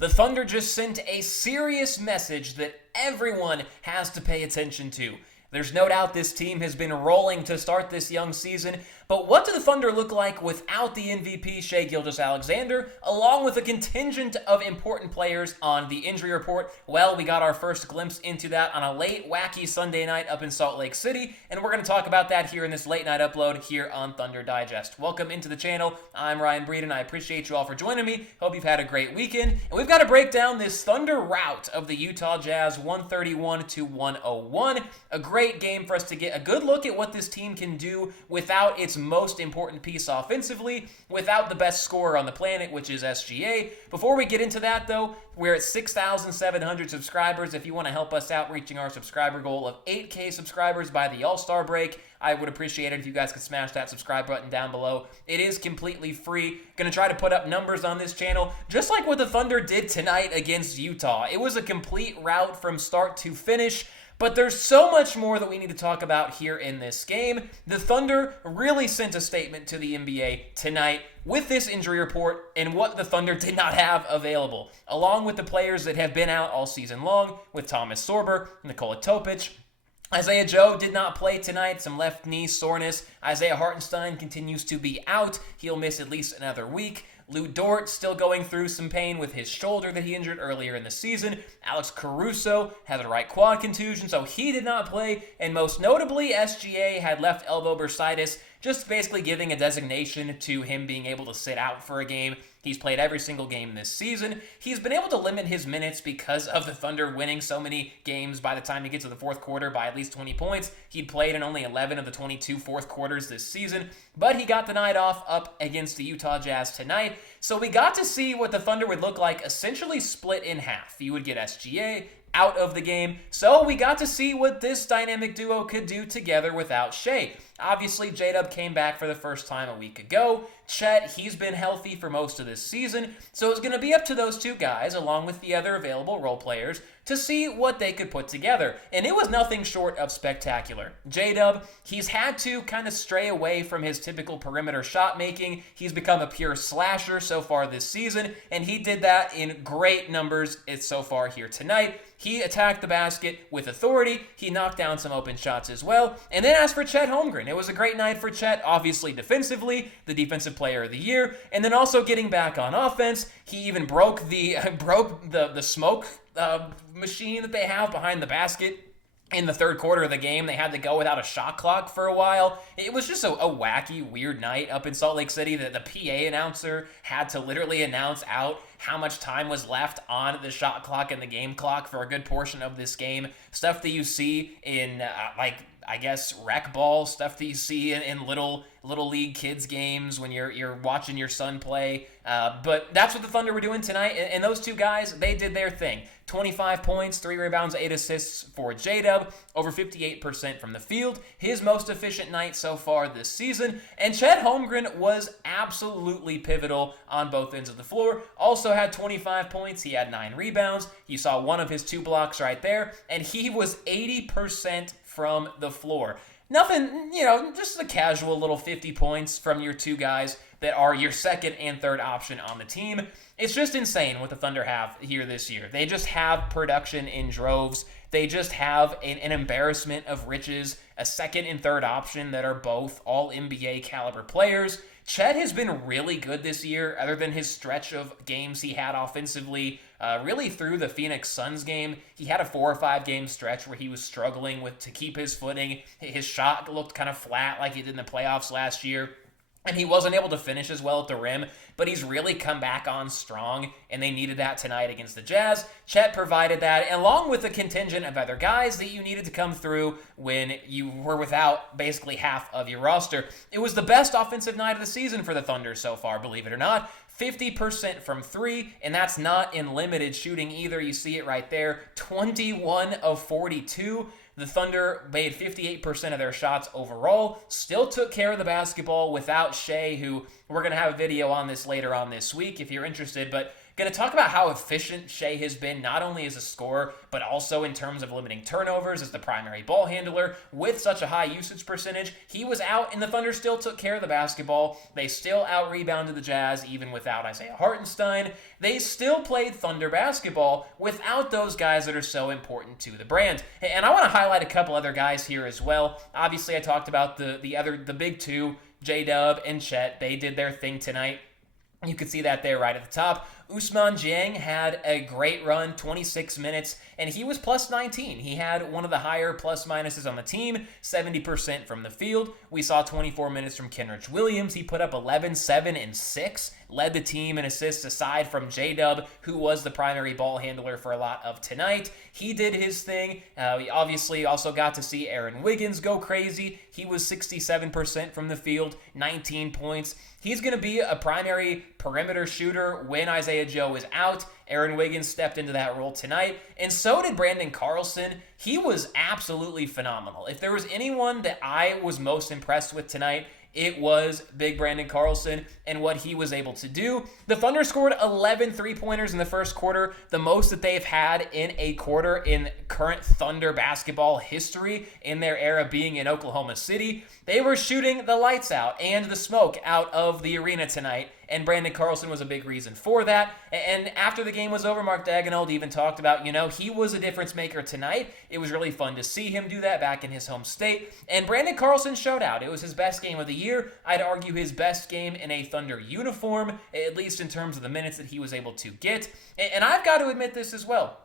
The Thunder just sent a serious message that everyone has to pay attention to. There's no doubt this team has been rolling to start this young season, but what do the Thunder look like without the MVP Shai Gilgeous-Alexander, along with a contingent of important players on the injury report? Well, we got our first glimpse into that on a late, wacky Sunday night up in Salt Lake City, and we're going to talk about that here in this late night upload here on Thunder Digest. Welcome into the channel. I'm Ryan Breeden. I appreciate you all for joining me. Hope you've had a great weekend, and we've got to break down this Thunder rout of the Utah Jazz 131-101. A great game for us to get a good look at what this team can do without its most important piece offensively, without the best scorer on the planet, which is SGA. Before we get into that, though, we're at 6,700 subscribers. If you want to help us out reaching our subscriber goal of 8K subscribers by the All-Star break, I would appreciate it if you guys could smash that subscribe button down below. It is completely free. Going to try to put up numbers on this channel, just like what the Thunder did tonight against Utah. It was a complete rout from start to finish. But there's so much more that we need to talk about here in this game. The Thunder really sent a statement to the NBA tonight with this injury report and what the Thunder did not have available, along with the players that have been out all season long, with Thomas Sorber, Nikola Topic. Isaiah Joe did not play tonight, some left knee soreness. Isaiah Hartenstein continues to be out. He'll miss at least another week. Dort still going through some pain with his shoulder that he injured earlier in the season. Alex Caruso had a right quad contusion, so he did not play. And most notably, SGA had left elbow bursitis, just basically giving a designation to him being able to sit out for a game. He's played every single game this season. He's been able to limit his minutes because of the Thunder winning so many games by the time he gets to the fourth quarter by at least 20 points. He'd played in only 11 of the 22 fourth quarters this season, but he got the night off up against the Utah Jazz tonight. So we got to see what the Thunder would look like essentially split in half. You would get SGA out of the game. So we got to see what this dynamic duo could do together without Shai. Obviously, JDub came back for the first time a week ago. Chet, he's been healthy for most of this season, so it's going to be up to those two guys, along with the other available role players, to see what they could put together. And it was nothing short of spectacular. JDub, he's had to kind of stray away from his typical perimeter shot making. He's become a pure slasher so far this season, and he did that in great numbers so far here tonight. He attacked the basket with authority. He knocked down some open shots as well. And then as for Chet Holmgren, it was a great night for Chet, obviously defensively, the defensive player of the year, and then also getting back on offense. He even broke the smoke machine that they have behind the basket. In the third quarter of the game, they had to go without a shot clock for a while. It was just a wacky, weird night up in Salt Lake City that the PA announcer had to literally announce out how much time was left on the shot clock and the game clock for a good portion of this game. Stuff that you see in, I guess, rec ball, stuff that you see in little league kids games when you're watching your son play. But that's what the Thunder were doing tonight. And those two guys, they did their thing. 25 points, 3 rebounds, 8 assists for JDub, over 58% from the field. His most efficient night so far this season. And Chet Holmgren was absolutely pivotal on both ends of the floor. Also had 25 points. He had 9 rebounds. You saw one of his 2 blocks right there. And he was 80% from the floor. Nothing, just a casual little 50 points from your 2 guys that are your second and third option on the team. It's just insane what the Thunder have here this year. They just have production in droves. They just have an embarrassment of riches, a second and third option that are both all NBA caliber players. Chet has been really good this year, other than his stretch of games he had offensively, really through the Phoenix Suns game. He had a 4 or 5 game stretch where he was struggling to keep his footing. His shot looked kind of flat like he did in the playoffs last year. And he wasn't able to finish as well at the rim, but he's really come back on strong, and they needed that tonight against the Jazz. Chet provided that, along with a contingent of other guys that you needed to come through when you were without basically half of your roster. It was the best offensive night of the season for the Thunder so far, believe it or not. 50% from 3, and that's not in limited shooting either. You see it right there. 21 of 42. The Thunder made 58% of their shots overall, still took care of the basketball without Shai, who we're going to have a video on this later on this week if you're interested, but Going to talk about how efficient Shai has been, not only as a scorer, but also in terms of limiting turnovers as the primary ball handler. With such a high usage percentage, he was out and the Thunder still took care of the basketball. They still out-rebounded the Jazz even without Isaiah Hartenstein. They still played Thunder basketball without those guys that are so important to the brand. And I want to highlight a couple other guys here as well. Obviously, I talked about the big two, JDub and Chet. They did their thing tonight. You could see that there right at the top. Ousmane Dieng had a great run, 26 minutes, and he was plus 19. He had one of the higher plus minuses on the team, 70% from the field. We saw 24 minutes from Kenrich Williams. He put up 11, 7, and 6, led the team in assists aside from JDub, who was the primary ball handler for a lot of tonight. He did his thing. We obviously also got to see Aaron Wiggins go crazy. He was 67% from the field, 19 points. He's going to be a primary perimeter shooter when Isaiah Joe is out. Aaron Wiggins stepped into that role tonight, and so did Brandon Carlson. He was absolutely phenomenal. If there was anyone that I was most impressed with tonight, it was big Brandon Carlson and what he was able to do. The Thunder scored 11 three-pointers in the first quarter, the most that they've had in a quarter in current Thunder basketball history in their era being in Oklahoma City. They were shooting the lights out and the smoke out of the arena tonight, and Brandon Carlson was a big reason for that. And after the game was over, Mark Daigneault even talked about, he was a difference maker tonight. It was really fun to see him do that back in his home state. And Brandon Carlson showed out. It was his best game of the year. I'd argue his best game in a Thunder uniform, at least in terms of the minutes that he was able to get. And I've got to admit this as well.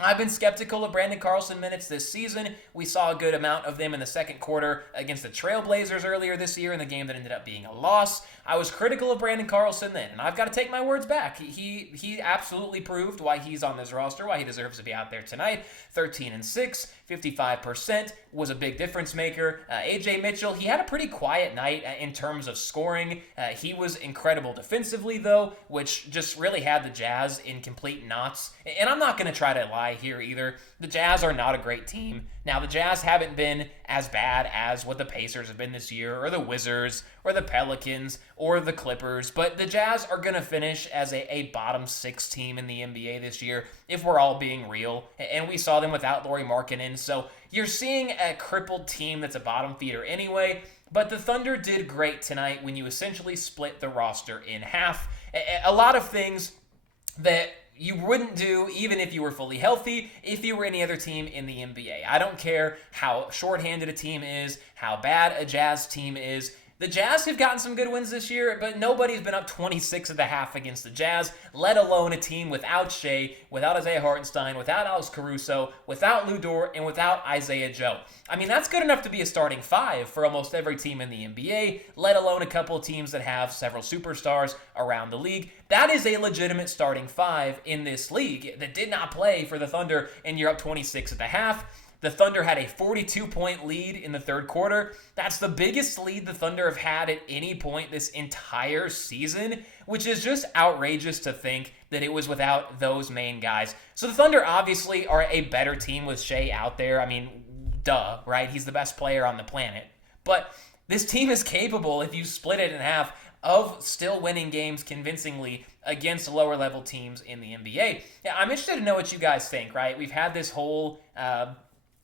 I've been skeptical of Brandon Carlson minutes this season. We saw a good amount of them in the second quarter against the Trailblazers earlier this year in the game that ended up being a loss. I was critical of Brandon Carlson then, and I've got to take my words back. He absolutely proved why he's on this roster, why he deserves to be out there tonight. 13-6, 55%, was a big difference maker. Ajay Mitchell, he had a pretty quiet night in terms of scoring. He was incredible defensively, though, which just really had the Jazz in complete knots. And I'm not going to try to lie here either. The Jazz are not a great team. Now, the Jazz haven't been as bad as what the Pacers have been this year, or the Wizards, or the Pelicans, or the Clippers, but the Jazz are going to finish as a bottom 6 team in the NBA this year, if we're all being real, and we saw them without Lauri Markkanen, so you're seeing a crippled team that's a bottom feeder anyway, but the Thunder did great tonight when you essentially split the roster in half. A lot of things that you wouldn't do even if you were fully healthy, if you were any other team in the NBA. I don't care how shorthanded a team is, how bad a Jazz team is. The Jazz have gotten some good wins this year, but nobody's been up 26 at the half against the Jazz, let alone a team without Shai, without Isaiah Hartenstein, without Alex Caruso, without Dort, and without Isaiah Joe. I mean, that's good enough to be a starting 5 for almost every team in the NBA, let alone a couple of teams that have several superstars around the league. That is a legitimate starting 5 in this league that did not play for the Thunder, and you're up 26 at the half. The Thunder had a 42-point lead in the third quarter. That's the biggest lead the Thunder have had at any point this entire season, which is just outrageous to think that it was without those main guys. So the Thunder obviously are a better team with Shai out there. I mean, duh, right? He's the best player on the planet. But this team is capable, if you split it in half, of still winning games convincingly against lower-level teams in the NBA. Yeah, I'm interested to know what you guys think, right? We've had this whole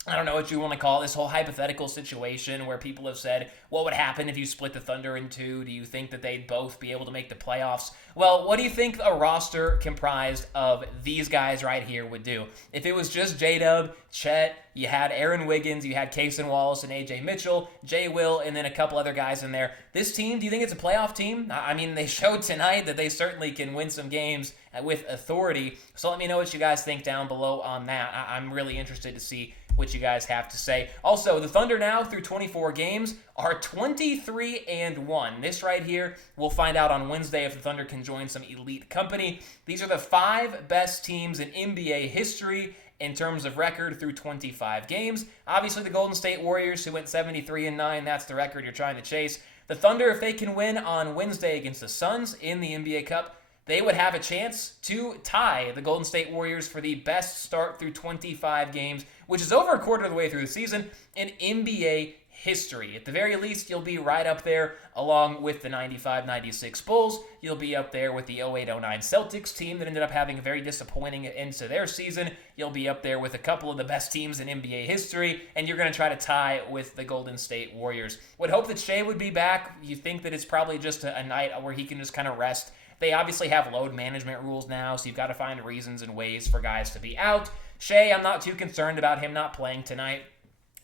I don't know what you want to call it, this whole hypothetical situation where people have said, what would happen if you split the Thunder in two? Do you think that they'd both be able to make the playoffs? Well, what do you think a roster comprised of these guys right here would do? If it was just JDub, Chet, you had Aaron Wiggins, you had Cason Wallace and Ajay Mitchell, J. Will, and then a couple other guys in there. This team, do you think it's a playoff team? I mean, they showed tonight that they certainly can win some games with authority. So let me know what you guys think down below on that. I'm really interested to see what you guys have to say. Also, the Thunder now, through 24 games, are 23-1. This right here, we'll find out on Wednesday if the Thunder can join some elite company. These are the 5 best teams in NBA history in terms of record through 25 games. Obviously, the Golden State Warriors, who went 73-9, that's the record you're trying to chase. The Thunder, if they can win on Wednesday against the Suns in the NBA Cup, they would have a chance to tie the Golden State Warriors for the best start through 25 games, which is over a quarter of the way through the season in NBA history. At the very least, you'll be right up there along with the 95-96 Bulls. You'll be up there with the 08-09 Celtics team that ended up having a very disappointing end to their season. You'll be up there with a couple of the best teams in NBA history, and you're going to try to tie with the Golden State Warriors. Would hope that Shai would be back. You think that it's probably just a night where he can just kind of rest. They obviously have load management rules now, so you've got to find reasons and ways for guys to be out. Shai, I'm not too concerned about him not playing tonight.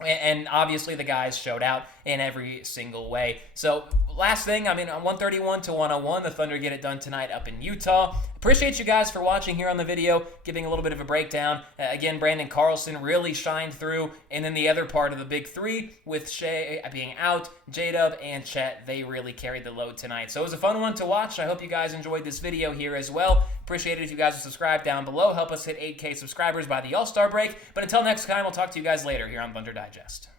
And obviously the guys showed out in every single way. So last thing, 131-101, the Thunder get it done tonight up in Utah. Appreciate you guys for watching here on the video, giving a little bit of a breakdown. Again, Brandon Carlson really shined through. And then the other part of the big three with Shai being out, JDub and Chet, they really carried the load tonight. So it was a fun one to watch. I hope you guys enjoyed this video here as well. Appreciate it if you guys would subscribe down below. Help us hit 8K subscribers by the All-Star break. But until next time, I'll talk to you guys later here on Thunder Digest.